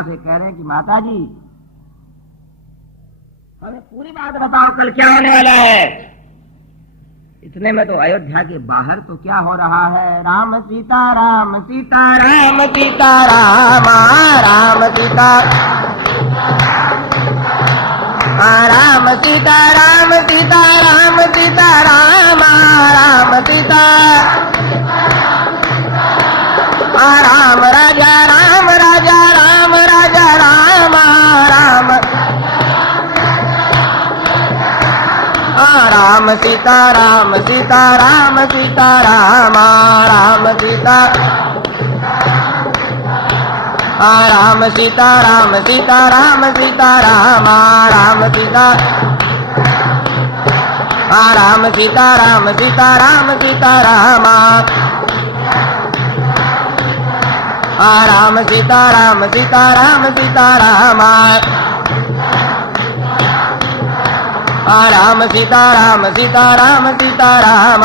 से कह रहे हैं कि माता जी हमें पूरी बात बताओ, कल क्या होने वाला है। इतने में तो अयोध्या के बाहर तो क्या हो रहा है, राम सीता राम सीता राम सीता राम राम सीता राम सीता राम सीता राम सीता राम राम सीता राम राजा राम राजा राम राजा राम राम राम सीता राम सीता राम सीता राम राम सीता राम सीता राम सीता राम सीता राम राम सीता राम सीता राम सीता राम सीता राम राम सीता राम सीता राम सीता राम राम सीता राम सीता राम सीता राम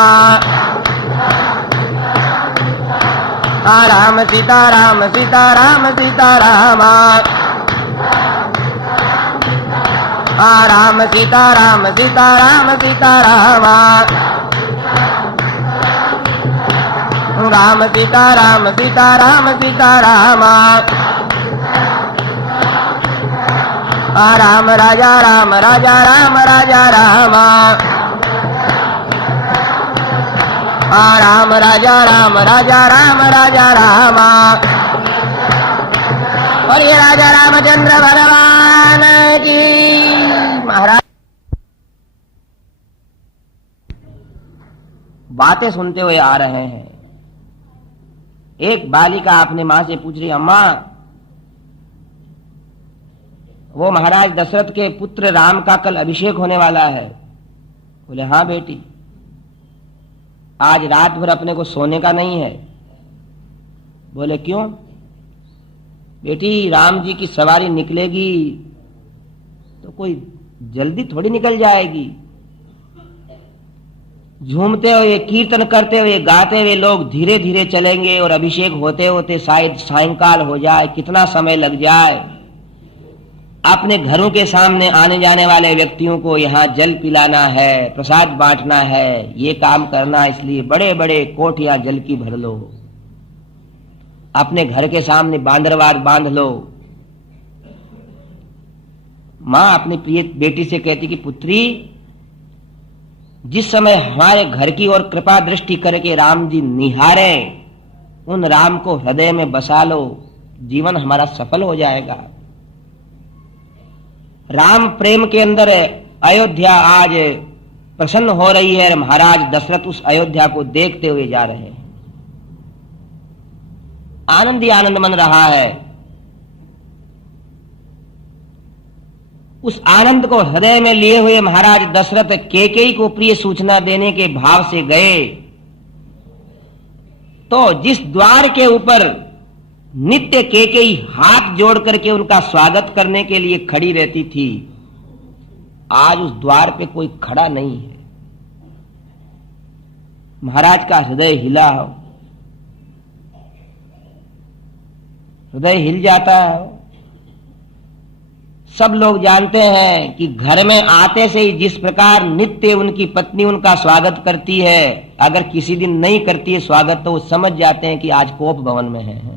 राम सीता राम सीता राम सीता राम राम सीता राम सीता राम सीता राम राम सीता राम सीता राम सीता राम राम राजा राम राजा राम राजा राम राम राजा राम राजा राम राजा राम। और ये राजा रामचंद्र भगवान की महाराज बातें सुनते हुए आ रहे हैं। एक बालिका अपने मां से पूछ रही, अम्मा वो महाराज दशरथ के पुत्र राम का कल अभिषेक होने वाला है। बोले हाँ बेटी, आज रात भर अपने को सोने का नहीं है। बोले क्यों? बेटी राम जी की सवारी निकलेगी तो कोई जल्दी थोड़ी निकल जाएगी। झूमते हुए कीर्तन करते हुए गाते हुए लोग धीरे धीरे चलेंगे और अभिषेक होते होते शायद सायंकाल हो जाए, कितना समय लग जाए। अपने घरों के सामने आने जाने वाले व्यक्तियों को यहाँ जल पिलाना है, प्रसाद बांटना है, ये काम करना, इसलिए बड़े बड़े कोठियां जल की भर लो। अपने घर के सामने बांदरवार बांध लो। मां अपनी प्रिय बेटी से कहती कि पुत्री, जिस समय हमारे घर की ओर कृपा दृष्टि करके राम जी निहारे, उन राम को हृदय में बसा लो, जीवन हमारा सफल हो जाएगा। राम प्रेम के अंदर अयोध्या आज प्रसन्न हो रही है। महाराज दशरथ उस अयोध्या को देखते हुए जा रहे हैं। आनंद ही आनंद मन रहा है। उस आनंद को हृदय में लिए हुए महाराज दशरथ कैकेयी को प्रिय सूचना देने के भाव से गए तो जिस द्वार के ऊपर नित्य कैकेयी हाथ जोड़ करके उनका स्वागत करने के लिए खड़ी रहती थी, आज उस द्वार पे कोई खड़ा नहीं है। महाराज का हृदय हिला, हृदय हिल जाता है। सब लोग जानते हैं कि घर में आते से ही जिस प्रकार नित्य उनकी पत्नी उनका स्वागत करती है, अगर किसी दिन नहीं करती है स्वागत तो वो समझ जाते हैं कि आज कोप भवन में है।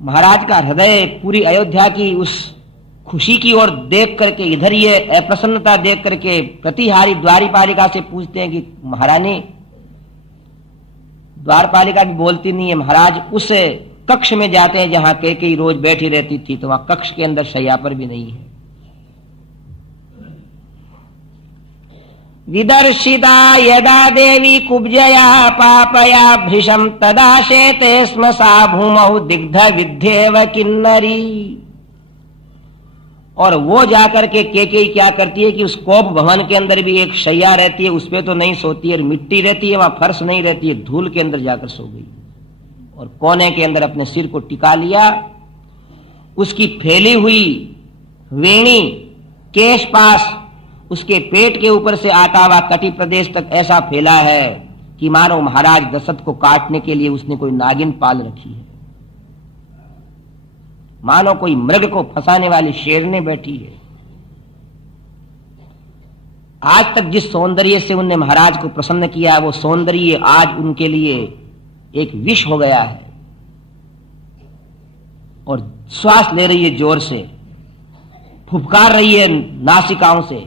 महाराज का हृदय पूरी अयोध्या की उस खुशी की ओर देख करके, इधर ये अप्रसन्नता देख करके प्रतिहारी द्वारपालिका से पूछते हैं कि महारानी, द्वारपालिका भी बोलती नहीं है। महाराज उस कक्ष में जाते हैं जहां कैकेयी रोज बैठी रहती थी, तो वहां कक्ष के अंदर शैया पर भी नहीं है। विदर्शिता यदा देवी कुब्जया पापया भृशं तदा शेते स्म सा भूमौ दिग्ध विद्धेव किन्नरी। और वो जाकर के कैकेयी क्या करती है कि उस कोप भवन के अंदर भी एक शैया रहती है, उसपे तो नहीं सोती है, मिट्टी रहती है, वहां फर्श नहीं रहती है, धूल के अंदर जाकर सो गई और कोने के अंदर अपने सिर को टिका लिया। उसकी फैली हुई वेणी केश पास उसके पेट के ऊपर से आता हुआ कटी प्रदेश तक ऐसा फैला है कि मानो महाराज दशरथ को काटने के लिए उसने कोई नागिन पाल रखी है। मानो कोई मृग को फंसाने वाली शेरनी बैठी है। आज तक जिस सौंदर्य से उनने महाराज को प्रसन्न किया, वो सौंदर्य आज उनके लिए एक विष हो गया है और श्वास ले रही है, जोर से फुफकार रही है नासिकाओं से।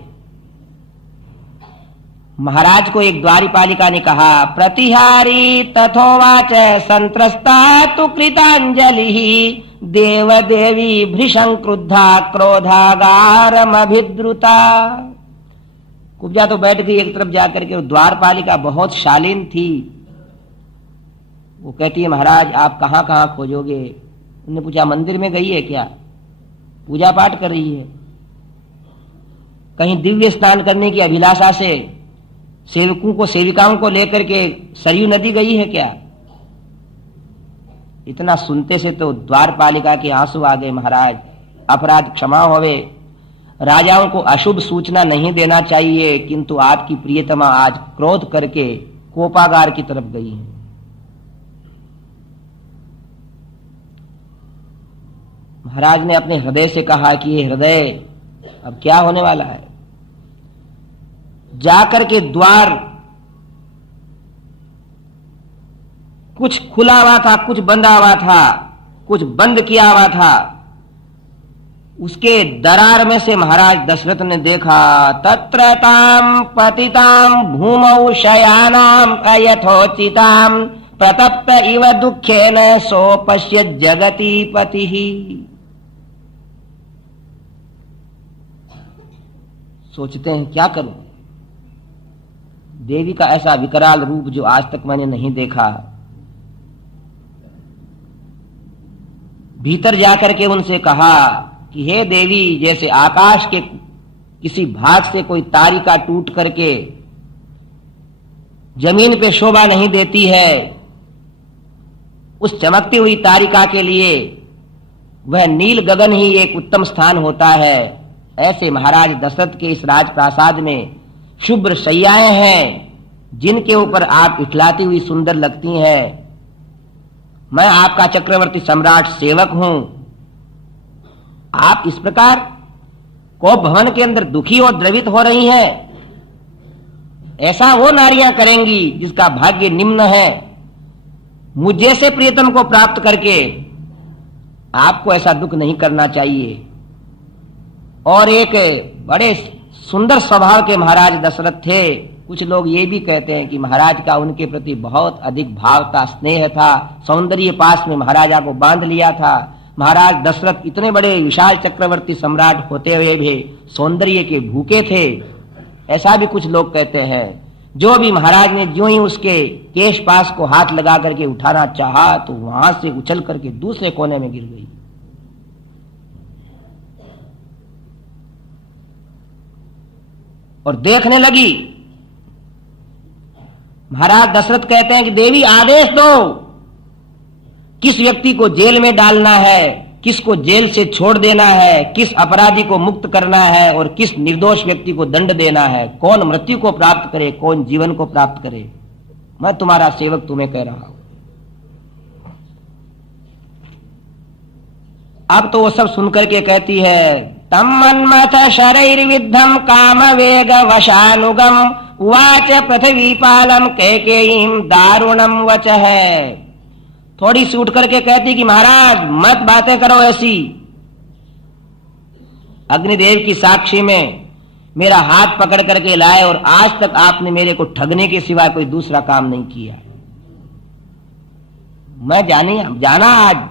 महाराज को एक द्वारपालिका ने कहा, प्रतिहारी तथोवाच संत्रस्ता तु कृतांजलि देव देवी भृशं क्रुद्धा क्रोधागारम अभिद्रुता। कुब्जा तो बैठ गई एक तरफ जाकर के। द्वारपालिका बहुत शालीन थी। वो कहती है, महाराज आप कहां कहां खोजोगे? उन्होंने पूछा, मंदिर में गई है क्या? पूजा पाठ कर रही है? कहीं दिव्य स्नान करने की अभिलाषा से सेवकों को सेविकाओं को लेकर के सरयू नदी गई है क्या? इतना सुनते से तो द्वारपालिका के आंसू आ गए। महाराज अपराध क्षमा होवे, राजाओं को अशुभ सूचना नहीं देना चाहिए, किंतु आपकी प्रियतमा आज क्रोध करके कोपागार की तरफ गई है। महाराज ने अपने हृदय से कहा कि ये हृदय अब क्या होने वाला है। जाकर के द्वार कुछ खुला हुआ था, कुछ बंधा हुआ था, कुछ बंद किया हुआ था। उसके दरार में से महाराज दशरथ ने देखा, तत्र ताम पतिताम भूमौ शयानाम अयथोचिताम प्रतप्त इव दुखेन सोपश्यत् जगति पतिः। सोचते हैं क्या करूं, देवी का ऐसा विकराल रूप जो आज तक मैंने नहीं देखा। भीतर जाकर के उनसे कहा कि हे देवी, जैसे आकाश के किसी भाग से कोई तारिका टूट करके जमीन पे शोभा नहीं देती है, उस चमकती हुई तारिका के लिए वह नील गगन ही एक उत्तम स्थान होता है। ऐसे महाराज दशरथ के इस राजप्रासाद में शुभ्र शैयाएं हैं, जिनके ऊपर आप इठलाती हुई सुंदर लगती हैं। मैं आपका चक्रवर्ती सम्राट सेवक हूं। आप इस प्रकार कोप भवन के अंदर दुखी और द्रवित हो रही हैं। ऐसा वो नारियां करेंगी जिसका भाग्य निम्न है। मुझ जैसे प्रियतम को प्राप्त करके आपको ऐसा दुख नहीं करना चाहिए। और एक बड़े सुंदर स्वभाव के महाराज दशरथ थे। कुछ लोग ये भी कहते हैं कि महाराज का उनके प्रति बहुत अधिक भाव था, स्नेह था, सौंदर्य पास में महाराजा को बांध लिया था। महाराज दशरथ इतने बड़े विशाल चक्रवर्ती सम्राट होते हुए भी सौंदर्य के भूखे थे, ऐसा भी कुछ लोग कहते हैं। जो भी महाराज ने ज्यों ही उसके केश पास को हाथ लगा करके उठाना चाहा तो वहां से उछल करके दूसरे कोने में गिर गई। और देखने लगी। महाराज दशरथ कहते हैं कि देवी आदेश दो, किस व्यक्ति को जेल में डालना है, किसको जेल से छोड़ देना है, किस अपराधी को मुक्त करना है और किस निर्दोष व्यक्ति को दंड देना है, कौन मृत्यु को प्राप्त करे, कौन जीवन को प्राप्त करे। मैं तुम्हारा सेवक तुम्हें कह रहा हूं। अब तो वो सब सुनकर के कहती है, तम मन्मथ शरैर्विद्धम काम वेग वशानुगम उवाच पृथ्वीपालम कैकेयीं दारुणम वचः। थोड़ी सी उठ करके कहती कि महाराज मत बातें करो ऐसी। अग्निदेव की साक्षी में मेरा हाथ पकड़ करके लाए और आज तक आपने मेरे को ठगने के सिवा कोई दूसरा काम नहीं किया। मैं जाना आज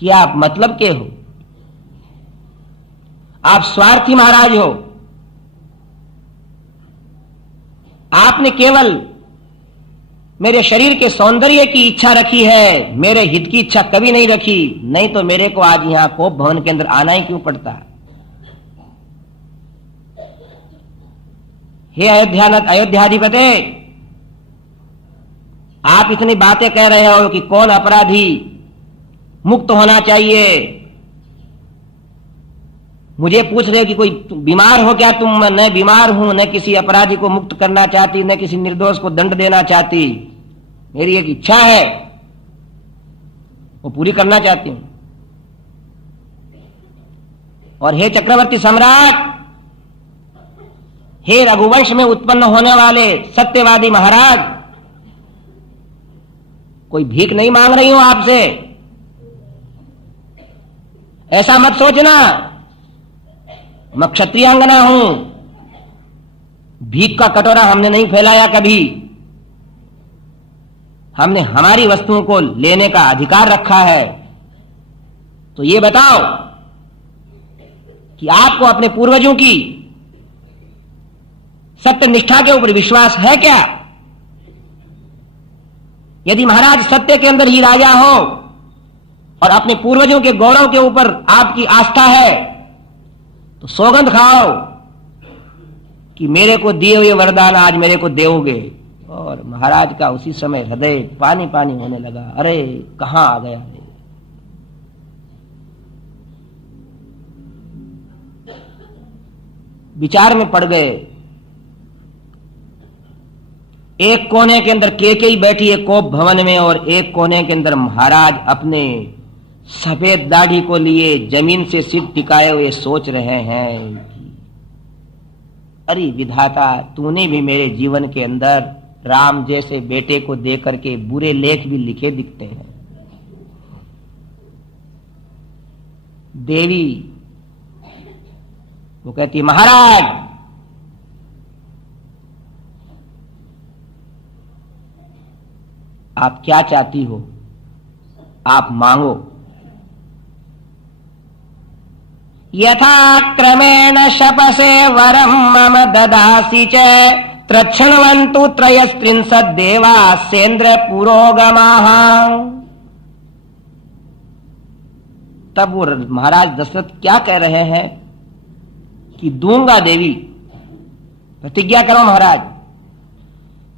कि आप मतलब के हो, आप स्वार्थी महाराज हो। आपने केवल मेरे शरीर के सौंदर्य की इच्छा रखी है, मेरे हित की इच्छा कभी नहीं रखी। नहीं तो मेरे को आज यहां कोप भवन के अंदर आना ही क्यों पड़ता है। हे अयोध्याधिपते, आप इतनी बातें कह रहे हो कि कौन अपराधी मुक्त होना चाहिए। मुझे पूछ रहे हो कि कोई बीमार हो क्या तुम? न बीमार हूं, न किसी अपराधी को मुक्त करना चाहती, न किसी निर्दोष को दंड देना चाहती। मेरी एक इच्छा है, वो पूरी करना चाहती हूं। और हे चक्रवर्ती सम्राट, हे रघुवंश में उत्पन्न होने वाले सत्यवादी महाराज, कोई भीख नहीं मांग रही हूं आपसे, ऐसा मत सोचना। मैं क्षत्रियांगना हूं, भीख का कटोरा हमने नहीं फैलाया कभी। हमने हमारी वस्तुओं को लेने का अधिकार रखा है। तो ये बताओ कि आपको अपने पूर्वजों की सत्य निष्ठा के ऊपर विश्वास है क्या? यदि महाराज सत्य के अंदर ही राजा हो और अपने पूर्वजों के गौरव के ऊपर आपकी आस्था है, तो सौगंध खाओ कि मेरे को दिए हुए वरदान आज मेरे को दोगे। और महाराज का उसी समय हृदय पानी पानी होने लगा। अरे कहां आ गया है। विचार में पड़ गए। एक कोने के अंदर केकई बैठी है कोप भवन में, और एक कोने के अंदर महाराज अपने सफेद दाढ़ी को लिए जमीन से सिर टिकाए हुए सोच रहे हैं कि अरे विधाता, तूने भी मेरे जीवन के अंदर राम जैसे बेटे को देकर के बुरे लेख भी लिखे दिखते हैं। देवी वो कहती, महाराज आप क्या चाहती हो, आप मांगो। यथा क्रमेण शपसे वरम मम ददासि च त्रच्छन्वन्तु त्रयस्त्रिंशत् देवास्येन्द्र पुरोगमाः। तब वो महाराज दशरथ क्या कह रहे हैं कि दूंगा देवी, प्रतिज्ञा करो महाराज।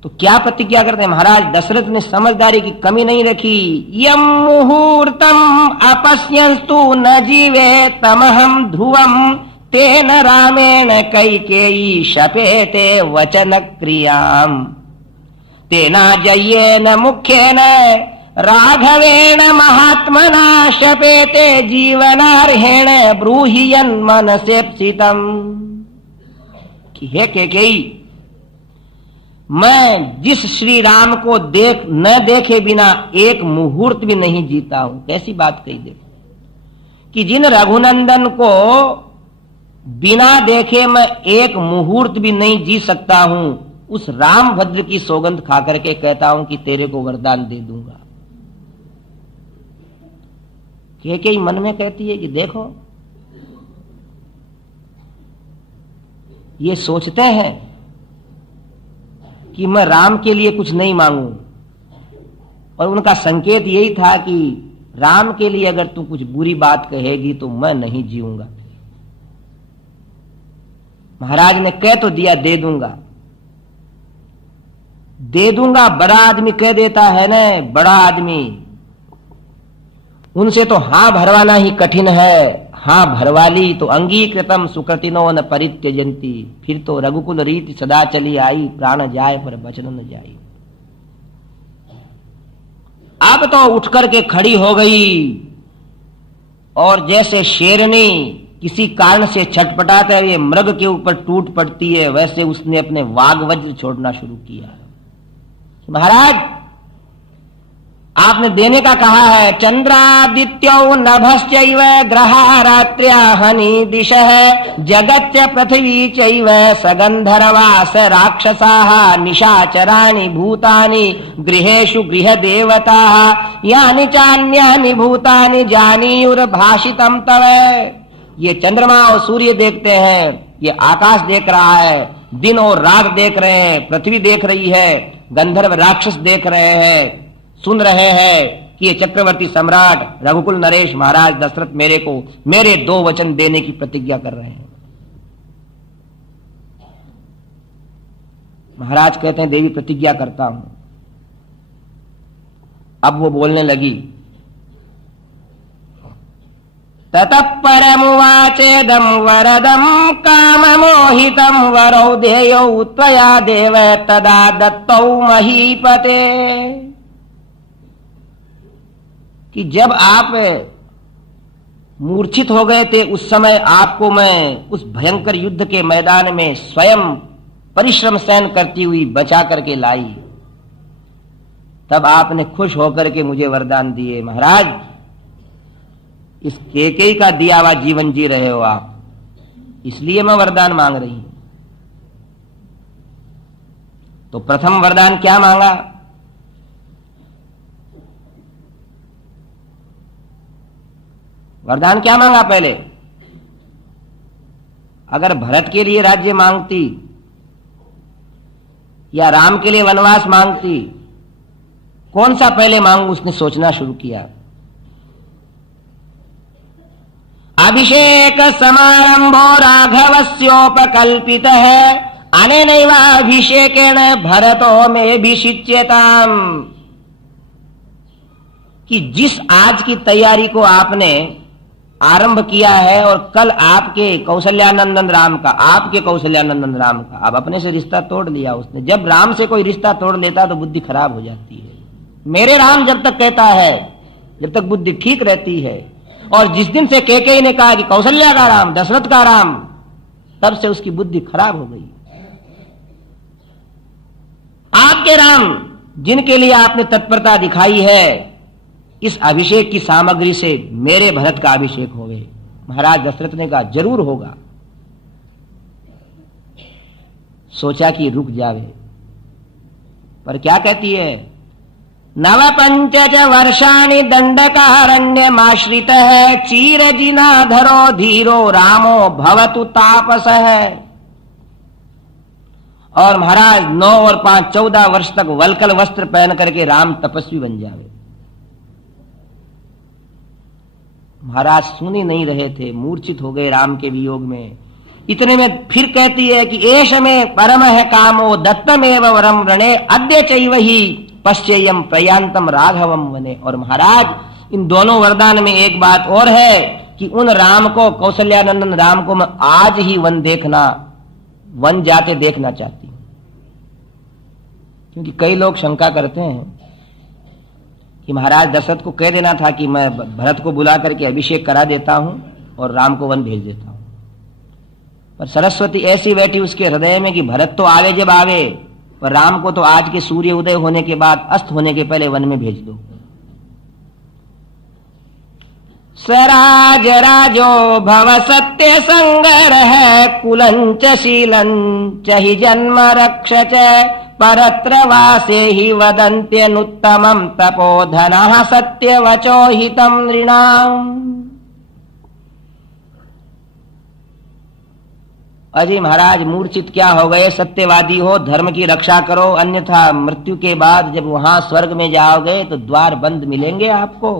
तो क्या प्रतिज्ञा करते हैं महाराज? दशरथ ने समझदारी की कमी नहीं रखी। यम मुहूर्तम अपश्यंस्तु न जीवे तमहम ध्रुवम तेन रामेण कैकेयी शपेते वचन क्रियाम तेना जयेन मुख्येन राघवेण महात्मना शपेते जीवनार्हेण ब्रूहियन् मनसेप्सितम्। कि हे कैकेयी, मैं जिस श्री राम को न देखे बिना एक मुहूर्त भी नहीं जीता हूं। कैसी बात कही देखो कि जिन रघुनंदन को बिना देखे मैं एक मुहूर्त भी नहीं जी सकता हूं, उस राम भद्र की सौगंध खा करके कहता हूं कि तेरे को वरदान दे दूंगा। कैकेयी मन में कहती है कि देखो, ये सोचते हैं कि मैं राम के लिए कुछ नहीं मांगू, और उनका संकेत यही था कि राम के लिए अगर तू कुछ बुरी बात कहेगी तो मैं नहीं जीऊंगा। महाराज ने कह तो दिया दे दूंगा, दे दूंगा। बड़ा आदमी कह देता है ना, बड़ा आदमी, उनसे तो हां भरवाना ही कठिन है। हां भरवाली तो अंगीकृतम सुकृतिनो न परित्यजंती। फिर तो रघुकुल रीति सदा चली आई, प्राण जाए पर बचन न जाई। अब तो उठ करके खड़ी हो गई, और जैसे शेरनी किसी कारण से छटपटाते हुए मृग के ऊपर टूट पड़ती है, वैसे उसने अपने वाग वज्र छोड़ना शुरू किया। महाराज आपने देने का कहा है। चंद्रादित्यो नभश्चैव ग्रहा रात्र्या हनि दिशः जगच्च पृथ्वी चैव सगंधर्वास राक्षसाः निशाचराणि भूतानि गृहेषु गृहदेवताः यानि चान्यानि भूतानि जानीयुर्भाषितं तव। ये चंद्रमा और सूर्य देखते हैं, ये आकाश देख रहा है, दिन और रात देख रहे हैं, पृथ्वी देख रही है, गंधर्व राक्षस देख रहे हैं, सुन रहे हैं कि ये चक्रवर्ती सम्राट रघुकुल नरेश महाराज दशरथ मेरे को मेरे 2 वचन देने की प्रतिज्ञा कर रहे हैं। महाराज कहते हैं देवी प्रतिज्ञा करता हूं। अब वो बोलने लगी। ततः परमुवाचेदं वरदं काममोहितं वरौ देयौ त्वया देव तदा दत्तौ महीपते। कि जब आप मूर्छित हो गए थे, उस समय आपको मैं उस भयंकर युद्ध के मैदान में स्वयं परिश्रम सहन करती हुई बचा करके लाई। तब आपने खुश होकर के मुझे वरदान दिए, महाराज इस केकई का दिया हुआ जीवन जी रहे हो आप, इसलिए मैं वरदान मांग रही हूं। तो प्रथम वरदान क्या मांगा? वरदान क्या मांगा पहले? अगर भरत के लिए राज्य मांगती या राम के लिए वनवास मांगती, कौन सा पहले मांगू, उसने सोचना शुरू किया। अभिषेक समारंभो राघवस्योपकल्पित है, अनेनैवाभिषेकेण भरतो में भिषिच्यताम्। कि जिस आज की तैयारी को आपने आरंभ किया है और कल आपके कौशल्यानंदन राम का, आपके कौशल्यानंदन राम का, अब अपने से रिश्ता तोड़ लिया उसने। जब राम से कोई रिश्ता तोड़ लेता तो बुद्धि खराब हो जाती है। मेरे राम जब तक कहता है, जब तक बुद्धि ठीक रहती है। और जिस दिन से केकई ने कहा कि कौशल्या का राम, दशरथ का राम, तब से उसकी बुद्धि खराब हो गई। आपके राम जिनके लिए आपने तत्परता दिखाई है, इस अभिषेक की सामग्री से मेरे भरत का अभिषेक होवे। महाराज दशरथ ने कहा जरूर होगा। सोचा कि रुक जावे, पर क्या कहती है? नव पंचज वर्षाणि दंडकारण्यमाश्रित है, चीरजिनाधरो धीरो रामो भवतु तापस है। और महाराज 9 और 5 14 वर्ष तक वलकल वस्त्र पहन करके राम तपस्वी बन जावे। महाराज सुन ही नहीं रहे थे, मूर्छित हो गए राम के वियोग में। इतने में फिर कहती है कि एष में परम है कामो दत्तमेव वरम रणे, अद्य चैव ही पश्चेयम प्रयांतम राघवम वने। और महाराज इन दोनों वरदान में एक बात और है कि उन राम को, कौशल्यानंदन राम को मैं आज ही वन जाते देखना चाहती हूं। क्योंकि कई लोग शंका करते हैं कि महाराज दशरथ को कह देना था कि मैं भरत को बुला करके अभिषेक करा देता हूं और राम को वन भेज देता हूं। पर सरस्वती ऐसी बैठी उसके हृदय में कि भरत तो आवे जब आवे, पर राम को तो आज के सूर्य उदय होने के बाद, अस्त होने के पहले वन में भेज दो। सराज राजो भव सत्य संग्रह, कुलंच शीलंच हि जन्म रक्षच, परत्र वासे हि वदन्त्यनुत्तमं तपोधनः, सत्यवचो हितं नृणाम्। अजी महाराज मूर्छित क्या हो गए? सत्यवादी हो, धर्म की रक्षा करो, अन्यथा मृत्यु के बाद जब वहां स्वर्ग में जाओगे तो द्वार बंद मिलेंगे आपको।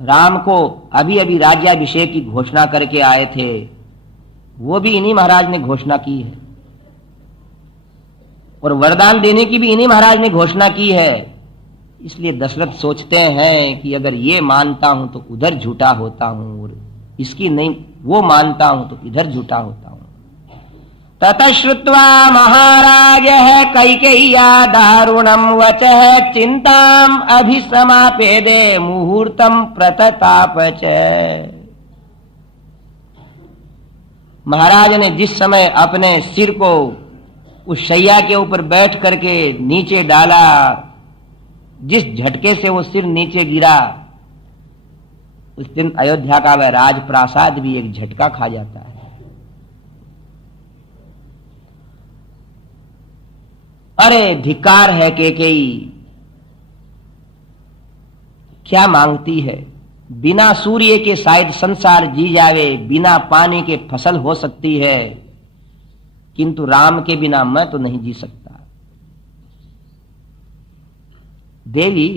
राम को अभी अभी राज्याभिषेक की घोषणा करके आए थे, वो भी इन्हीं महाराज ने घोषणा की है, और वरदान देने की भी इन्हीं महाराज ने घोषणा की है। इसलिए दशरथ सोचते हैं कि अगर ये मानता हूं तो उधर झूठा होता हूं, और इसकी नहीं वो मानता हूं तो इधर झूठा होता हूं। ततः श्रुत्वा महाराजः कैकेय्या दारुणं वचः, चिंताम् अभिसमापेदे मुहूर्तं प्रतताप च। महाराज ने जिस समय अपने सिर को उस शैया के ऊपर बैठ करके नीचे डाला, जिस झटके से वो सिर नीचे गिरा, उस दिन अयोध्या का वह राजप्रासाद भी एक झटका खा जाता है। अरे धिक्कार है केकेयी, क्या मांगती है? बिना सूर्य के शायद संसार जी जावे, बिना पानी के फसल हो सकती है, किंतु राम के बिना मैं तो नहीं जी सकता। देवी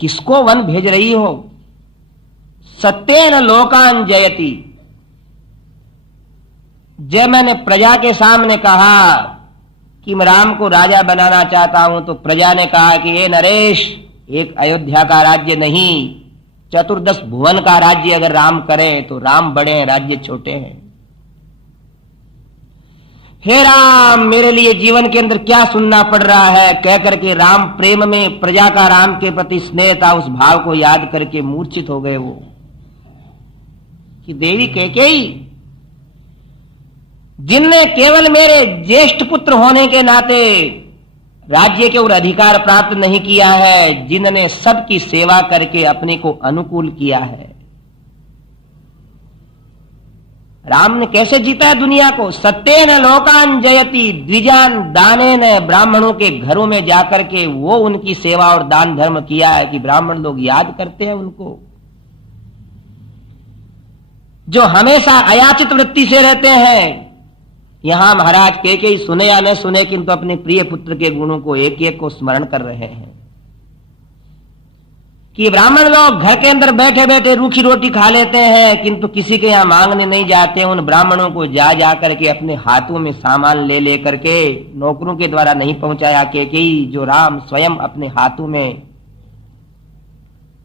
किसको वन भेज रही हो? सत्येन लोकान जयति। जब मैंने प्रजा के सामने कहा कि मैं राम को राजा बनाना चाहता हूं, तो प्रजा ने कहा कि ये नरेश, एक अयोध्या का राज्य नहीं, 14 भुवन का राज्य अगर राम करे तो राम बड़े हैं, राज्य छोटे हैं। हे राम, मेरे लिए जीवन के अंदर क्या सुनना पड़ रहा है, कह करके राम प्रेम में प्रजा का राम के प्रति स्नेह था, उस भाव को याद करके मूर्छित हो गए वो कि देवी कैकेयी, जिनने केवल मेरे ज्येष्ठ पुत्र होने के नाते राज्य के और अधिकार प्राप्त नहीं किया है, जिनने सबकी सेवा करके अपने को अनुकूल किया है। राम ने कैसे जीता दुनिया को? सत्येन लोकान जयति द्विजान दानेन, ब्राह्मणों के घरों में जाकर के वो उनकी सेवा और दान धर्म किया है कि ब्राह्मण लोग याद करते हैं उनको, जो हमेशा अयाचित वृत्ति से रहते हैं। यहां महाराज कैकेयी सुने या न सुने, किंतु अपने प्रिय पुत्र के गुणों को एक एक को स्मरण कर रहे हैं कि ब्राह्मण लोग घर के अंदर बैठे बैठे रूखी रोटी खा लेते हैं, किंतु किसी के यहां मांगने नहीं जाते। उन ब्राह्मणों को जा जा करके अपने हाथों में सामान ले ले करके, नौकरों के द्वारा नहीं पहुंचाया कैकेयी, जो राम स्वयं अपने हाथों में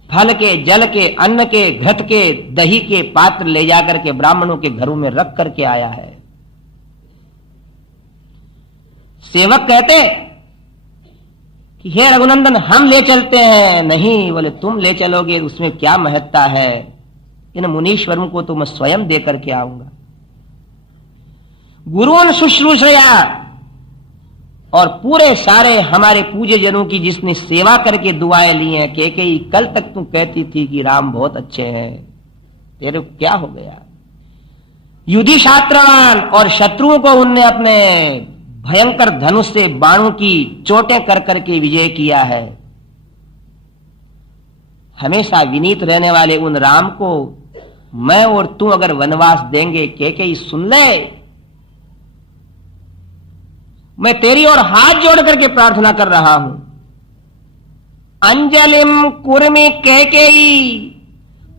फल के, जल के, अन्न के, घृत के, दही के पात्र ले जाकर के ब्राह्मणों के घरों में रख करके आया है। सेवक कहते कि हे रघुनंदन, हम ले चलते हैं। नहीं, बोले तुम ले चलोगे, उसमें क्या महत्ता है, इन मुनीश्वरों को तो मैं स्वयं दे करके आऊंगा। गुरुन शुश्रूषया, और पूरे सारे हमारे पूज्य जनों की जिसने सेवा करके दुआएं ली हैं। कैकेयी, कल तक तू कहती थी कि राम बहुत अच्छे हैं, तेरे को क्या हो गया? युधि शास्त्रवान, और शत्रुओं को उनने अपने भयंकर धनुष से बाणों की चोटें कर करके विजय किया है। हमेशा विनीत रहने वाले उन राम को मैं और तू अगर वनवास देंगे, कैकेयी सुन ले, मैं तेरी ओर हाथ जोड़ करके प्रार्थना कर रहा हूं। अंजलिम कुर्मि कैकेयी,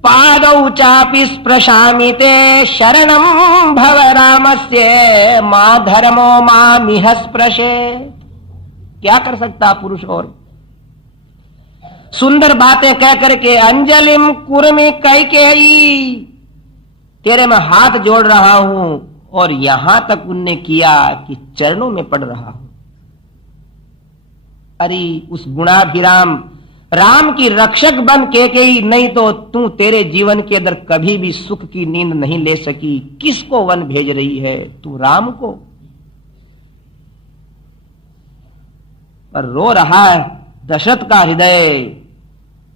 पादौ चापि स्पृशामि ते, शरणं भव रामस्य, मा धर्मो मामिह स्पृशे। क्या कर सकता पुरुष? और सुंदर बातें कह करके अंजलिम कुर्मि कैकेयी, तेरे मैं हाथ जोड़ रहा हूं, और यहां तक उनने किया कि चरणों में पड़ रहा हूं। अरे उस गुणाभिराम राम की रक्षक बन कैकेयी, नहीं तो तू तेरे जीवन के अंदर कभी भी सुख की नींद नहीं ले सकी। किसको वन भेज रही है तू? राम को। पर रो रहा है दशरथ का हृदय।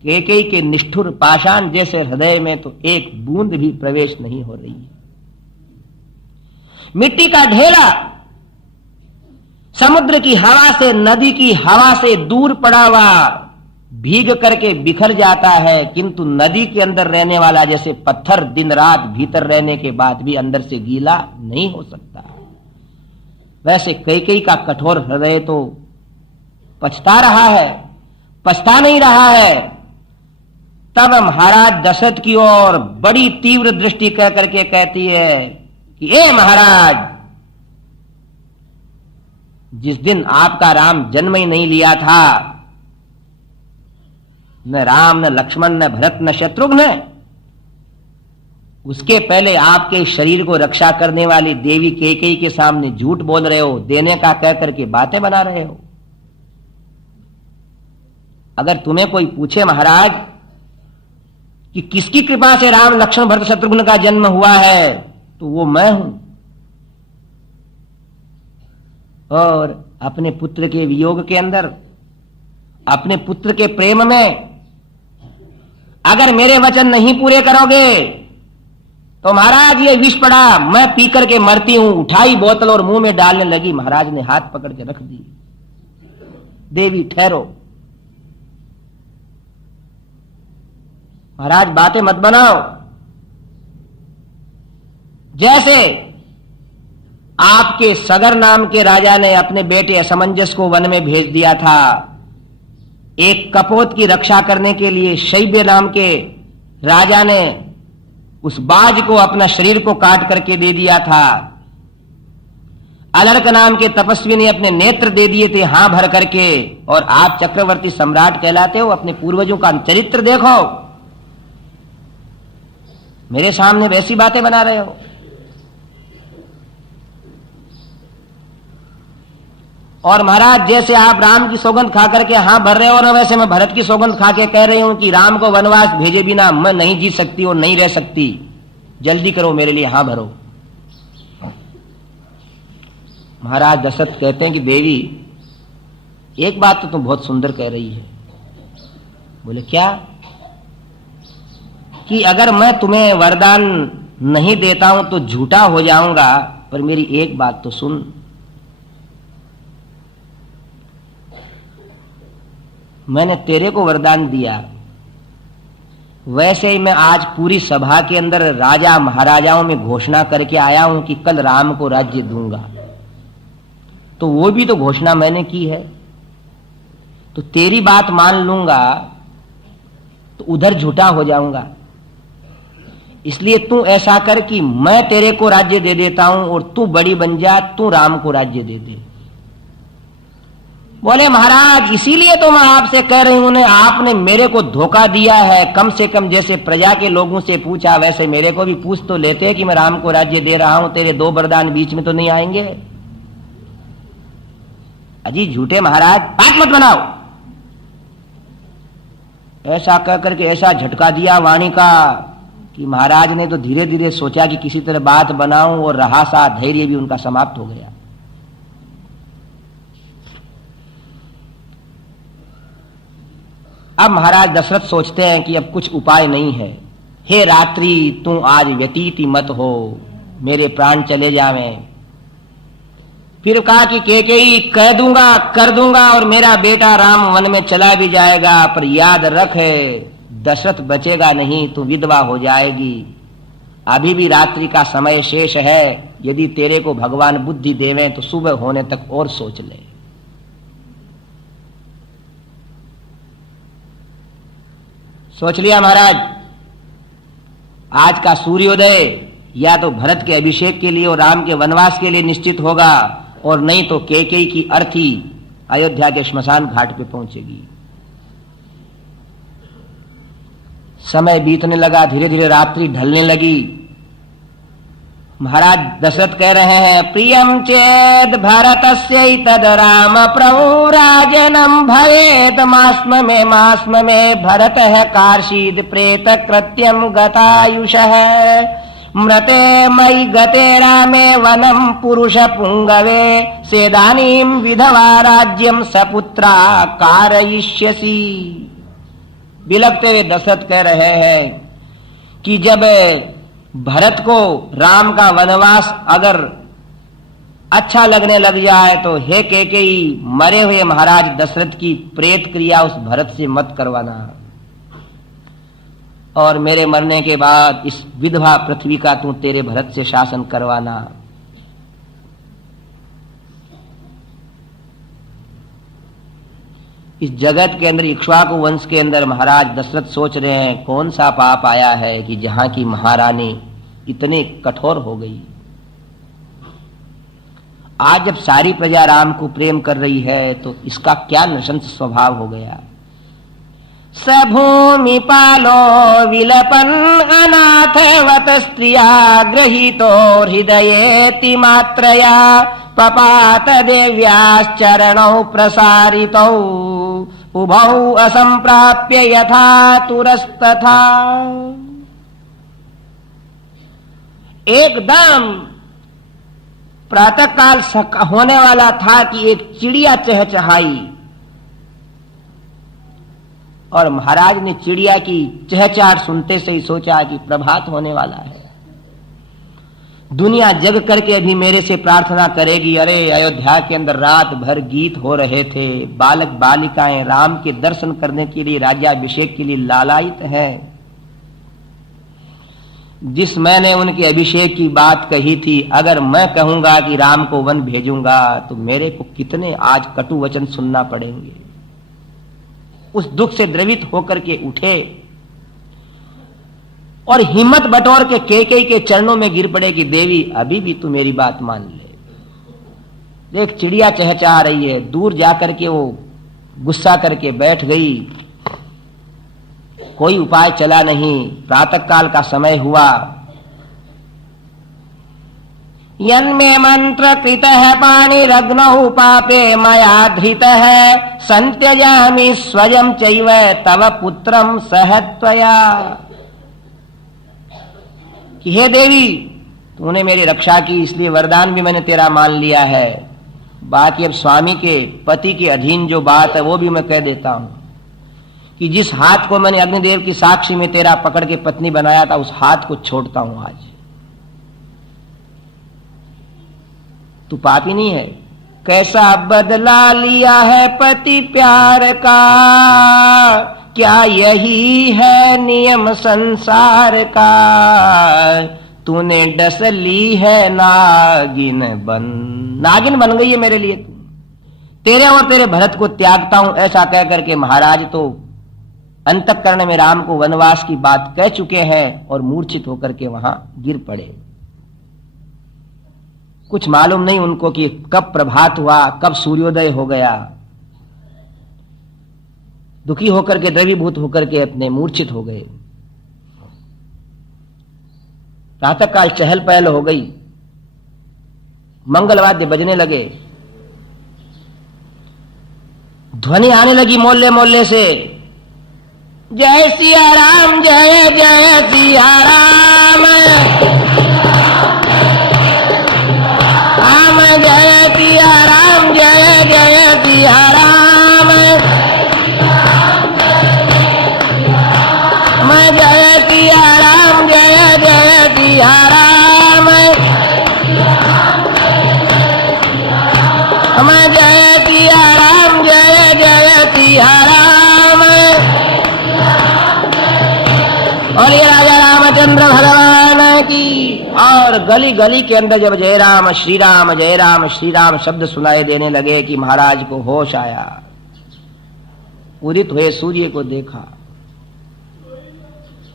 कैकेयी के निष्ठुर पाषाण जैसे हृदय में तो एक बूंद भी प्रवेश नहीं हो रही है। मिट्टी का ढेला समुद्र की हवा से, नदी की हवा से दूर पड़ा हुआ भीग करके बिखर जाता है, किंतु नदी के अंदर रहने वाला जैसे पत्थर दिन रात भीतर रहने के बाद भी अंदर से गीला नहीं हो सकता। वैसे कैकेयी का कठोर हृदय तो पछता रहा है, पछता नहीं रहा है। तब महाराज दशरथ की ओर बड़ी तीव्र दृष्टि कह करके कहती है कि ए महाराज, जिस दिन आपका राम जन्म ही नहीं लिया था, न राम, न लक्ष्मण, न भरत, न शत्रुघ्न, उसके पहले आपके शरीर को रक्षा करने वाली देवी कैकेयी के सामने झूठ बोल रहे हो, देने का कह करके बातें बना रहे हो। अगर तुम्हें कोई पूछे महाराज कि किसकी कृपा से राम, लक्ष्मण, भरत, शत्रुघ्न का जन्म हुआ है, तो वो मैं हूं। और अपने पुत्र के वियोग के अंदर, अपने पुत्र के प्रेम में अगर मेरे वचन नहीं पूरे करोगे तो महाराज ये विष पड़ा, मैं पी करके मरती हूं। उठाई बोतल और मुंह में डालने लगी। महाराज ने हाथ पकड़ के रख दी। देवी ठहरो, महाराज बातें मत बनाओ। जैसे आपके सगर नाम के राजा ने अपने बेटे असमंजस को वन में भेज दिया था, एक कपोत की रक्षा करने के लिए शैब्य नाम के राजा ने उस बाज को अपना शरीर को काट करके दे दिया था। अलर्क नाम के तपस्वी ने अपने नेत्र दे दिए थे हां भर करके। और आप चक्रवर्ती सम्राट कहलाते हो, अपने पूर्वजों का चरित्र देखो, मेरे सामने वैसी बातें बना रहे हो। और महाराज जैसे आप राम की सौगंध खा करके हाँ भर रहे हो, और वैसे मैं भरत की सौगंध खा के कह रही हूं कि राम को वनवास भेजे बिना मैं नहीं जी सकती और नहीं रह सकती, जल्दी करो मेरे लिए हाँ भरो। महाराज दशरथ कहते हैं कि देवी एक बात तो तुम बहुत सुंदर कह रही है। बोले क्या? कि अगर मैं तुम्हें वरदान नहीं देता हूं तो झूठा हो जाऊंगा, पर मेरी एक बात तो सुन। मैंने तेरे को वरदान दिया, वैसे ही मैं आज पूरी सभा के अंदर राजा महाराजाओं में घोषणा करके आया हूं कि कल राम को राज्य दूंगा। तो वो भी तो घोषणा मैंने की है, तो तेरी बात मान लूंगा तो उधर झूठा हो जाऊंगा। इसलिए तू ऐसा कर कि मैं तेरे को राज्य दे देता हूं और तू बड़ी बन जा, तू राम को राज्य दे दे। बोले महाराज इसीलिए तो मैं आपसे कह रही हूं, आपने मेरे को धोखा दिया है। कम से कम जैसे प्रजा के लोगों से पूछा वैसे मेरे को भी पूछ तो लेते कि मैं राम को राज्य दे रहा हूं, तेरे दो वरदान बीच में तो नहीं आएंगे। अजी झूठे महाराज, बात मत बनाओ। ऐसा कह करके ऐसा झटका दिया वाणी का कि महाराज ने तो धीरे धीरे सोचा कि किसी तरह बात बनाऊं, और रहा सा धैर्य भी उनका समाप्त हो गया। अब महाराज दशरथ सोचते हैं कि अब कुछ उपाय नहीं है। हे रात्रि तू आज व्यतीति मत हो, मेरे प्राण चले जावें। फिर कहा कि केकई कह दूंगा कर दूंगा और मेरा बेटा राम वन में चला भी जाएगा, पर याद रख दशरथ बचेगा नहीं, तू विधवा हो जाएगी। अभी भी रात्रि का समय शेष है, यदि तेरे को भगवान बुद्धि देवें तो सुबह होने तक और सोच ले। सोच लिया महाराज, आज का सूर्योदय या तो भरत के अभिषेक के लिए और राम के वनवास के लिए निश्चित होगा, और नहीं तो कैकेयी की अर्थी अयोध्या के श्मशान घाट पे पहुंचेगी। समय बीतने लगा, धीरे धीरे रात्रि ढलने लगी। महाराज दशरथ कह रहे हैं प्रियम चेद भरतस्य तद राम प्रभु राजनम भवेद मास्म में भरत है कार्षीद प्रेत कृत्यम गतायुष मृते मयि गते रामे वनम पुरुष पुंगवे सेदानीम विधवा राज्यम सपुत्रा कारयिष्यसि। बिलखते हुए दशरथ कह रहे हैं कि जब भरत को राम का वनवास अगर अच्छा लगने लग जाए तो हे कैकेयी मरे हुए महाराज दशरथ की प्रेत क्रिया उस भरत से मत करवाना, और मेरे मरने के बाद इस विधवा पृथ्वी का तू तेरे भरत से शासन करवाना। इस जगत के अंदर इक्ष्वाकु वंश के अंदर महाराज दशरथ सोच रहे हैं कौन सा पाप आया है कि जहां की महारानी इतने कठोर हो गई। आज जब सारी प्रजा राम को प्रेम कर रही है तो इसका क्या नृशंस स्वभाव हो गया। सभूमि पालो विलपन अनाथवत स्त्रिया गृहीतो हृदयेति मात्रया पपात देव्याश्चरणौ प्रसारितौ उभौ असंप्राप्य यथा तुरस्तथा। एकदम प्रातः काल होने वाला था कि एक चिड़िया चहचहाई, और महाराज ने चिड़िया की चहचहाट सुनते से ही सोचा कि प्रभात होने वाला है। दुनिया जग करके अभी मेरे से प्रार्थना करेगी। अरे अयोध्या के अंदर रात भर गीत हो रहे थे, बालक बालिकाएं राम के दर्शन करने के लिए राज्याभिषेक के लिए लालायित हैं। जिस मैंने उनके अभिषेक की बात कही थी, अगर मैं कहूंगा कि राम को वन भेजूंगा तो मेरे को कितने आज कटु वचन सुनना पड़ेंगे। उस दुख से द्रवित होकर के उठे और हिम्मत बटोर के कैकेयी के चरणों में गिर पड़े कि देवी अभी भी तू मेरी बात मान ले। देख चिड़िया चहचहा रही है। दूर जाकर के वो गुस्सा करके बैठ गई। कोई उपाय चला नहीं। प्रातः काल का समय हुआ। यन्मे मंत्र कृतः पाणिरग्नौ पापे मया धृतः संत्यजामि स्वयं चैव तव पुत्रम सहत्वया। कि हे देवी, तूने मेरी रक्षा की इसलिए वरदान भी मैंने तेरा मान लिया है। बाकी अब स्वामी के पति के अधीन जो बात है वो भी मैं कह देता हूं कि जिस हाथ को मैंने अग्निदेव की साक्षी में तेरा पकड़ के पत्नी बनाया था, उस हाथ को छोड़ता हूं आज। तू पापी नहीं है। कैसा बदला लिया है पति प्यार का, क्या यही है नियम संसार का। तूने डस ली है नागिन बन गई है मेरे लिए तू। तेरे और तेरे भरत को त्यागता हूं, ऐसा कह करके महाराज तो अंतःकरण में राम को वनवास की बात कह चुके हैं और मूर्छित होकर के वहां गिर पड़े। कुछ मालूम नहीं उनको कि कब प्रभात हुआ, कब सूर्योदय हो गया। दुखी होकर के, द्रवीभूत होकर के अपने मूर्छित हो गए। प्रातः काल चहल पहल हो गई, मंगलवाद्य बजने लगे, ध्वनि आने लगी मोहल्ले मोहल्ले से, जय सिया राम, जय जय सिया राम, राम जय सिया राम, जय जय सिया राम, मैं जय सिया राम, जय जय सिया राम, मैं जय सिया राम, जय जय सिया राम। और ये राजा रामचंद्र भगवान की। और गली गली के अंदर जब जय राम श्री राम शब्द सुनाई देने लगे कि महाराज को होश आया। उदित हुए सूर्य को देखा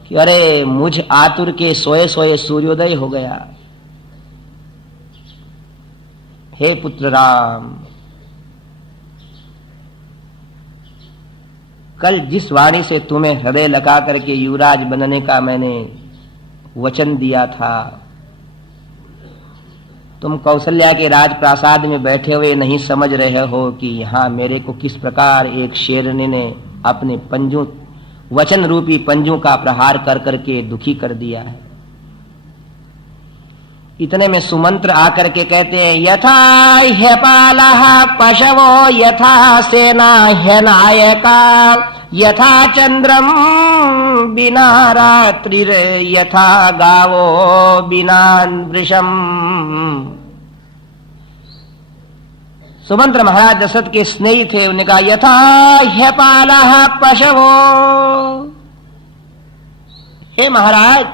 कि अरे मुझ आतुर के सोए सोए सूर्योदय हो गया। हे पुत्र राम, कल जिस वाणी से तुम्हें हृदय लगा करके युवराज बनने का मैंने वचन दिया था, तुम कौशल्या के राजप्रासाद में बैठे हुए नहीं समझ रहे हो कि यहां मेरे को किस प्रकार एक शेरनी ने अपने पंजों, वचन रूपी पंजों का प्रहार कर करके दुखी कर दिया है। इतने में सुमंत्र आकर के कहते हैं, यथा ह्यपालः पशवो यथा सेना ह्यनायका, यथा चंद्रम बिना रात्रिर यथा गावो बिना वृषम। सुमंत्र महाराज दशरथ के स्नेही थे। उन्होंने कहा, यथा ह्यपालः पशवो, हे महाराज,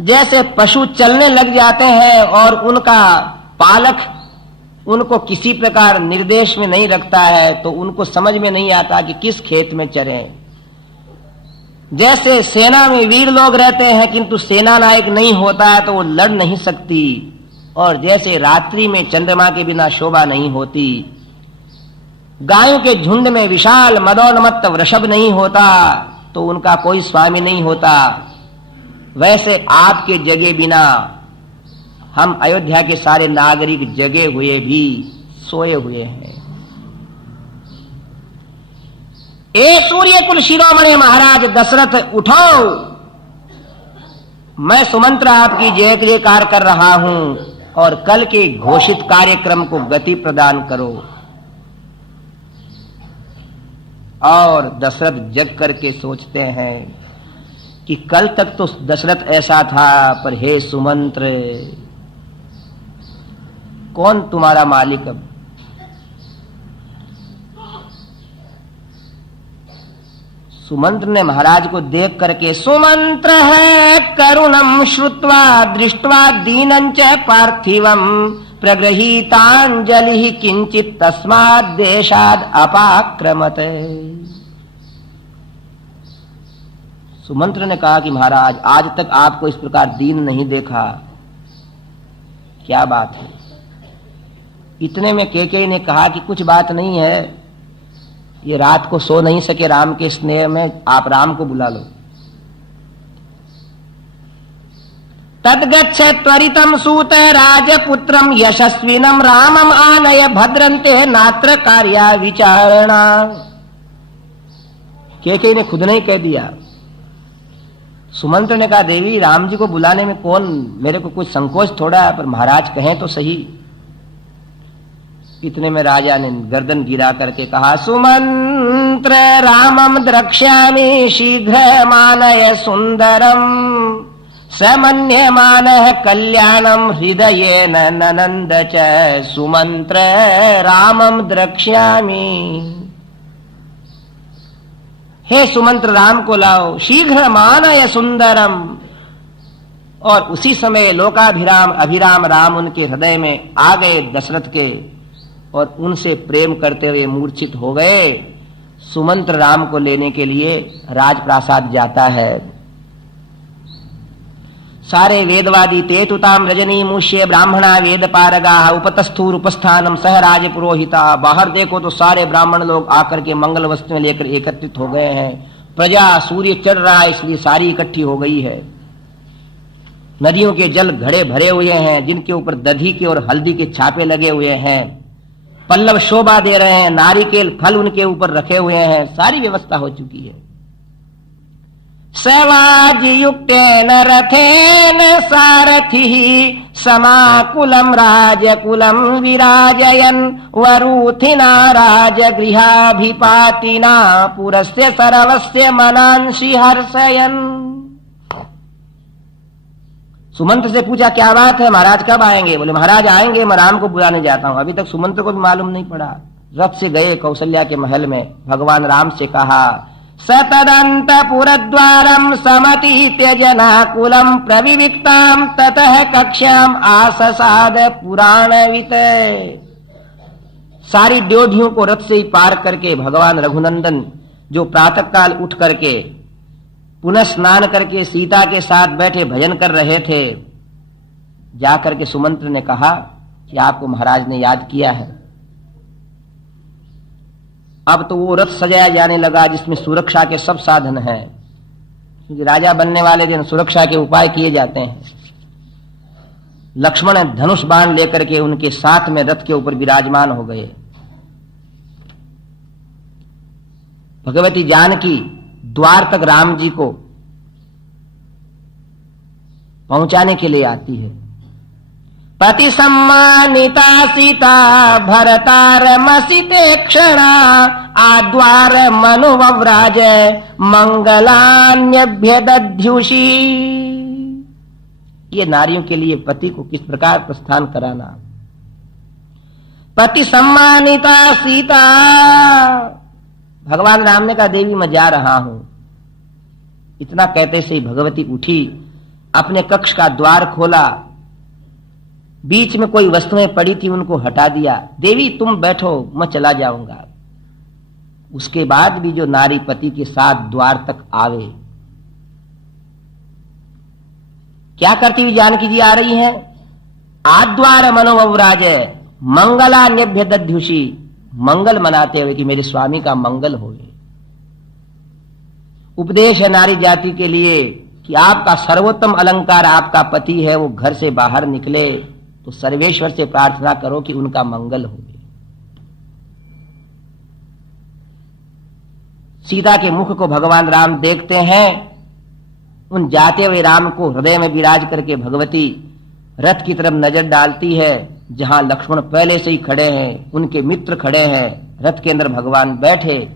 जैसे पशु चलने लग जाते हैं और उनका पालक उनको किसी प्रकार निर्देश में नहीं रखता है तो उनको समझ में नहीं आता कि किस खेत में चरे। जैसे सेना में वीर लोग रहते हैं किंतु सेना नायक नहीं होता है तो वो लड़ नहीं सकती, और जैसे रात्रि में चंद्रमा के बिना शोभा नहीं होती, गायों के झुंड में विशाल मदोन्मत्त वृषभ नहीं होता तो उनका कोई स्वामी नहीं होता, वैसे आपके जगे बिना हम अयोध्या के सारे नागरिक जगे हुए भी सोए हुए हैं। ए सूर्य कुल शिरोमणि महाराज दशरथ, उठो, मैं सुमंत्र आपकी जय जयकार कर रहा हूं और कल के घोषित कार्यक्रम को गति प्रदान करो। और दशरथ जग करके सोचते हैं कि कल तक तो दशरथ ऐसा था, पर हे सुमंत्र, कौन तुम्हारा मालिक अब? सुमंत्र ने महाराज को देख करके, सुमंत्र है करुणम श्रुत्वा दृष्ट्वा दीनंच पार्थिवम प्रगृहीतांजलि किंचित तस्माद् देशाद् अपाक्रमत। सुमंत्र ने कहा कि महाराज, आज तक आपको इस प्रकार दीन नहीं देखा, क्या बात है? इतने में केकई ने कहा कि कुछ बात नहीं है, ये रात को सो नहीं सके राम के स्नेह में, आप राम को बुला लो। तद्गच्छ त्वरितम सूत राजपुत्रम यशस्विनम रामम आनय भद्रन्ते नात्र कार्या विचारणा। केकई ने खुद ने कह दिया। सुमंत्र ने कहा, देवी राम जी को बुलाने में कौन, मेरे को कुछ संकोच थोड़ा है, पर महाराज कहें तो सही। इतने में राजा ने गर्दन गिरा करके कहा, सुमंत्र रामम द्रक्ष्यामि शीघ्र मानय सुंदरम समन्यमानः कल्याणम हृदयेन ननंद च सुमंत्र रामम द्रक्ष्यामि। हे सुमंत्र राम को लाओ, शीघ्र मानय सुंदरम। और उसी समय लोकाभिराम अभिराम राम उनके हृदय में आ गए दशरथ के, और उनसे प्रेम करते हुए मूर्छित हो गए। सुमंत्र राम को लेने के लिए राजप्रासाद जाता है। सारे वेदवादी तेतुताम रजनी मुष्य ब्राह्मणा वेद पारगा उपतस्थूर उपस्थानम सह राज पुरोहिता। बाहर देखो तो सारे ब्राह्मण लोग आकर के मंगल वस्तुएं लेकर एकत्रित हो गए हैं। प्रजा, सूर्य चढ़ रहा है इसलिए सारी इकट्ठी हो गई है। नदियों के जल घड़े भरे हुए हैं जिनके ऊपर दधी के और हल्दी के छापे लगे हुए हैं। पल्लव शोभा दे रहे हैं, नारिकेल फल उनके ऊपर रखे हुए हैं। सारी व्यवस्था हो चुकी है। सवाजियुक्तेन रथेन सारथिः समाकुलं राजकुलं विराजयन् वरूथिना राजगृहाभिपातिना पुरस्य सर्वस्य मनांसि हर्षयन्। सुमंत्र से पूछा, क्या बात है महाराज, कब आएंगे? बोले महाराज आएंगे, मैं राम को बुलाने जाता हूं। अभी तक सुमंत्र को भी मालूम नहीं पड़ा। रथ से गए कौशल्या के महल में, भगवान राम से कहा, सतदन्तपुरद्वारं समतीत्य जनाकुलं प्रविविक्तां ततः कक्ष्याम् आससाद पुराणवित्। सारी ड्योढ़ियों को रथ से ही पार करके भगवान रघुनंदन जो प्रातः काल उठ करके पुनः स्नान करके सीता के साथ बैठे भजन कर रहे थे, जाकर के सुमंत्र ने कहा कि आपको महाराज ने याद किया है। अब तो वो रथ सजाया जाने लगा जिसमें सुरक्षा के सब साधन हैं, क्योंकि राजा बनने वाले दिन सुरक्षा के उपाय किए जाते हैं। लक्ष्मण धनुष बाण लेकर के उनके साथ में रथ के ऊपर विराजमान हो गए। भगवती जानकी द्वार तक राम जी को पहुंचाने के लिए आती है। पति सम्मानिता सीता भरतारमसिते क्षणा आद्वार मनुव्राज मंगलान्यभ्य दध्युषी। ये नारियों के लिए पति को किस प्रकार प्रस्थान कराना। पति सम्मानिता सीता, भगवान राम ने कहा देवी मैं जा रहा हूं। इतना कहते से ही भगवती उठी, अपने कक्ष का द्वार खोला, बीच में कोई वस्तुएं पड़ी थी उनको हटा दिया। देवी तुम बैठो, मैं चला जाऊंगा। उसके बाद भी जो नारी पति के साथ द्वार तक आवे, क्या करती हुई जानकी जी आ रही हैं? आद्वार मनोवराज मंगलान्यभ्य दध्युषी, मंगल मनाते हुए कि मेरे स्वामी का मंगल होवे। उपदेश है नारी जाति के लिए कि आपका सर्वोत्तम अलंकार आपका पति है, वो घर से बाहर निकले तो सर्वेश्वर से प्रार्थना करो कि उनका मंगल हो। सीता के मुख को भगवान राम देखते हैं। उन जाते हुए राम को हृदय में विराज करके भगवती रथ की तरफ नजर डालती है, जहां लक्ष्मण पहले से ही खड़े हैं, उनके मित्र खड़े हैं। रथ के अंदर भगवान बैठे।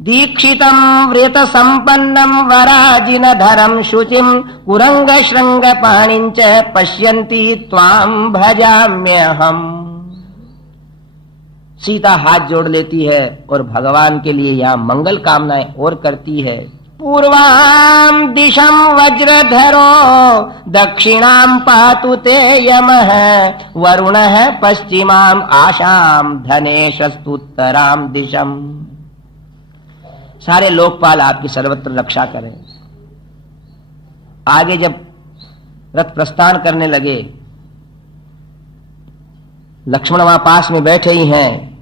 दीक्षितम व्रत संपन्नम वराजिन धरम शुचिम कुरंग श्रृंग पाणिंच पश्यन्ति त्वाम भजाम्यहम। सीता हाथ जोड़ लेती है और भगवान के लिए यहाँ मंगल कामनाएं और करती है। पूर्वाम दिशम वज्रधरो दक्षिणाम पातु ते यमः वरुणः पश्चिमाम आशाम धनेशस्तुत्तराम दिशम। सारे लोकपाल आपकी सर्वत्र रक्षा करें। आगे जब रथ प्रस्थान करने लगे, लक्ष्मण वहां पास में बैठे ही हैं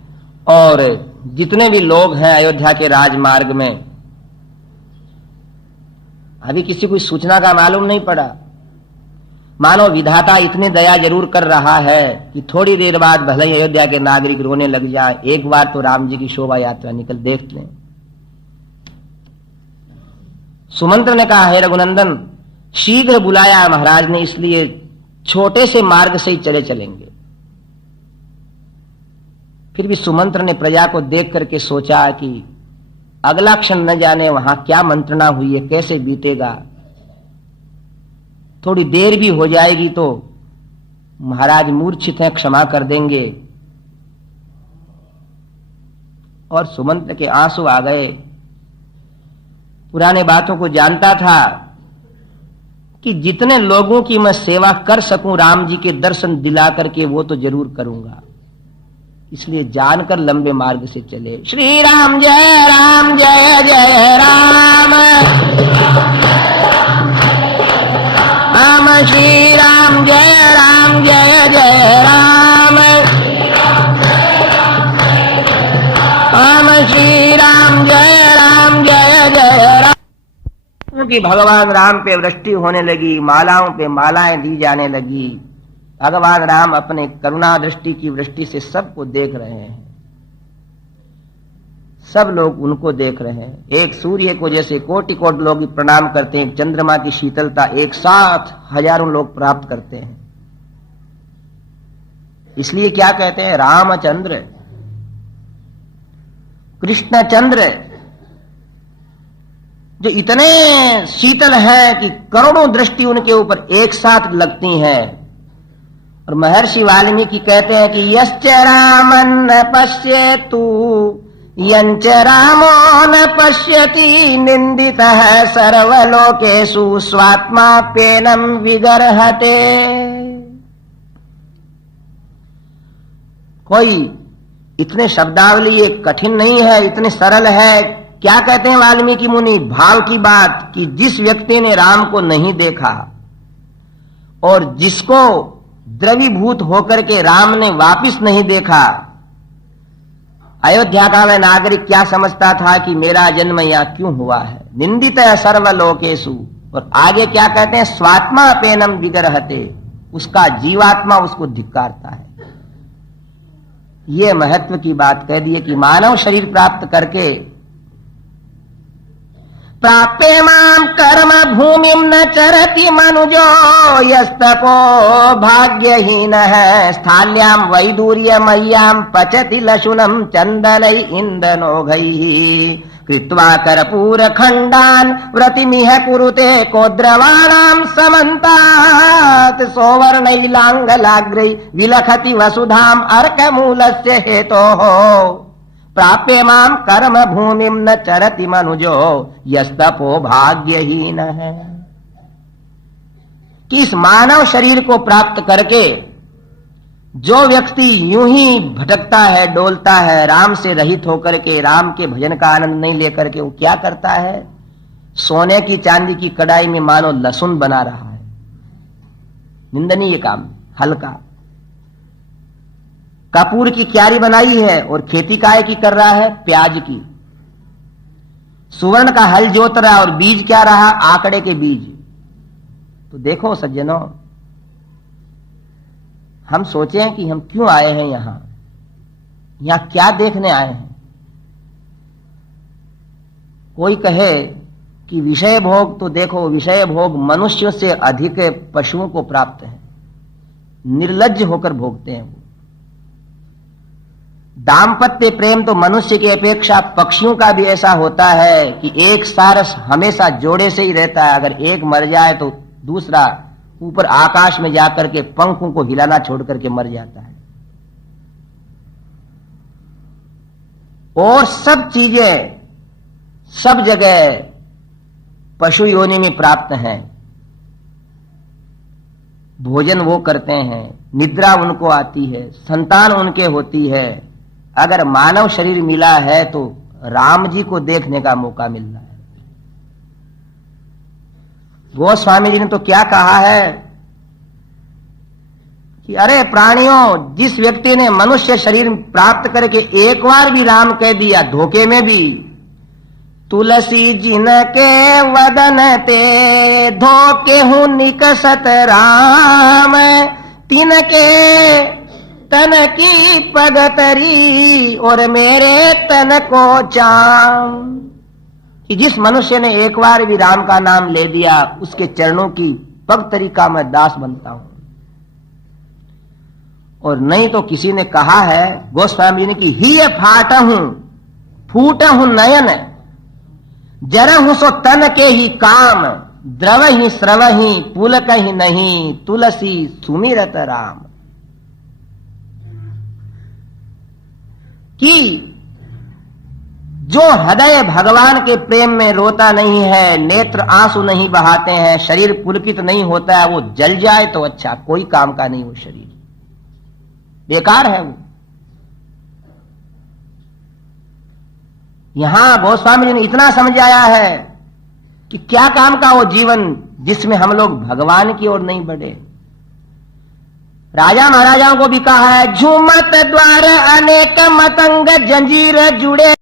और जितने भी लोग हैं अयोध्या के राजमार्ग में, अभी किसी को सूचना का मालूम नहीं पड़ा। मानो विधाता इतने दया जरूर कर रहा है कि थोड़ी देर बाद भले ही अयोध्या के नागरिक रोने लग जाए, एक बार तो राम जी की शोभा यात्रा निकल देख लें। सुमंत्र ने कहा, हे रघुनंदन, शीघ्र बुलाया महाराज ने, इसलिए छोटे से मार्ग से ही चलेंगे। फिर भी सुमंत्र ने प्रजा को देख करके सोचा कि अगला क्षण न जाने वहां क्या मंत्रणा हुई है, कैसे बीतेगा, थोड़ी देर भी हो जाएगी तो महाराज मूर्छित हैं, क्षमा कर देंगे। और सुमंत्र के आंसू आ गए। पुराने बातों को जानता था कि जितने लोगों की मैं सेवा कर सकूं राम जी के दर्शन दिला करके वो तो जरूर करूंगा, इसलिए जानकर लंबे मार्ग से चले। श्री राम जय जय राम, राम श्री राम जय जय राम, राम श्री राम जय राम। क्योंकि भगवान राम पे वृष्टि होने लगी, मालाओं पे मालाएं दी जाने लगी। भगवान राम अपने करुणा दृष्टि की वृष्टि से सबको देख रहे हैं, सब लोग उनको देख रहे हैं। एक सूर्य को जैसे कोटि कोटि लोग प्रणाम करते हैं, चंद्रमा की शीतलता एक साथ हजारों लोग प्राप्त करते हैं। इसलिए क्या कहते हैं, रामचंद्र कृष्णचंद्र जो इतने शीतल हैं कि करोड़ों दृष्टि उनके ऊपर एक साथ लगती हैं। और महर्षि वाल्मीकि कहते हैं कि यश्च रामं न पश्येतु यंच रामो न पश्यति निंदितः सर्वलोकेषु स्वात्माप्येनं विगर्हते। कोई इतने शब्दावली ये कठिन नहीं है, इतने सरल है। क्या कहते हैं वाल्मीकि मुनि, भाव की बात कि जिस व्यक्ति ने राम को नहीं देखा और जिसको द्रवीभूत होकर के राम ने वापिस नहीं देखा, अयोध्या का वह नागरिक क्या समझता था कि मेरा जन्म यहां क्यों हुआ है। निंदित है सर्वलोकेषु, और आगे क्या कहते हैं, स्वात्मा पेनम विगर्हते, उसका जीवात्मा उसको धिक्कारता है। ये महत्व की बात कह दी है कि मानव शरीर प्राप्त करके प्राप्य माम कर्म भूमिम न चरति मनुजो यस्तपो भाग्यहीन है स्थाल्याम वैदूर्य मय्याम पचति लशुनम चंदनै इंदनोघैः कृत्वा कर्पूर खंडान व्रतिमिह कुरुते कोद्रवाणाम समन्तात् सौवर्णैलांगलाग्रै विलखति वसुधाम अर्कमूलस्य हेतोः प्राप्य माम कर्म भूमिम न चरति मनुजो यस्तपो भाग्यहीन है। कि इस मानव शरीर को प्राप्त करके जो व्यक्ति यूं ही भटकता है, डोलता है, राम से रहित होकर के राम के भजन का आनंद नहीं लेकर के, वो क्या करता है, सोने की चांदी की कढ़ाई में मानो लहसुन बना रहा है। निंदनीय काम, हल्का। कपूर की क्यारी बनाई है और खेती काय की कर रहा है, प्याज की। सुवर्ण का हल जोत रहा और बीज क्या रहा, आंकड़े के बीज। तो देखो सज्जनों, हम सोचें कि हम क्यों आए हैं यहां क्या देखने आए हैं। कोई कहे कि विषय भोग, तो देखो विषय भोग मनुष्य से अधिक पशुओं को प्राप्त है, निर्लज्ज होकर भोगते हैं वो। दाम्पत्य प्रेम तो मनुष्य की अपेक्षा पक्षियों का भी ऐसा होता है कि एक सारस हमेशा जोड़े से ही रहता है, अगर एक मर जाए तो दूसरा ऊपर आकाश में जाकर के पंखों को हिलाना छोड़ करके मर जाता है। और सब चीजें सब जगह पशु योनि में प्राप्त हैं। भोजन वो करते हैं, निद्रा उनको आती है, संतान उनके होती है। अगर मानव शरीर मिला है तो राम जी को देखने का मौका मिल रहा है। गोस्वामी जी ने तो क्या कहा है कि अरे प्राणियों, जिस व्यक्ति ने मनुष्य शरीर प्राप्त करके एक बार भी राम कह दिया, धोखे में भी, तुलसी जिनके वदन ते धोके हूं निकसत राम, तिनके तन की पगतरी और मेरे तन को चाम। कि जिस मनुष्य ने एक बार भी राम का नाम ले दिया, उसके चरणों की पगतरी का मैं दास बनता हूं। और नहीं तो किसी ने कहा है गोस्वामी जी ने कि ही फाट हूं फूट हूं नयन, जर हूं सो तन के ही काम, द्रव ही स्रव ही पुलक ही नहीं, तुलसी सुमिरत राम। कि जो हृदय भगवान के प्रेम में रोता नहीं है, नेत्र आंसू नहीं बहाते हैं, शरीर पुलकित नहीं होता है, वो जल जाए तो अच्छा, कोई काम का नहीं, वो शरीर बेकार है। वो यहां गोस्वामी जी ने इतना समझाया है कि क्या काम का वो जीवन जिसमें हम लोग भगवान की ओर नहीं बढ़े। राजा महाराजाओं को भी कहा है, झूमत द्वार अनेक मतंग जंजीर जुड़े।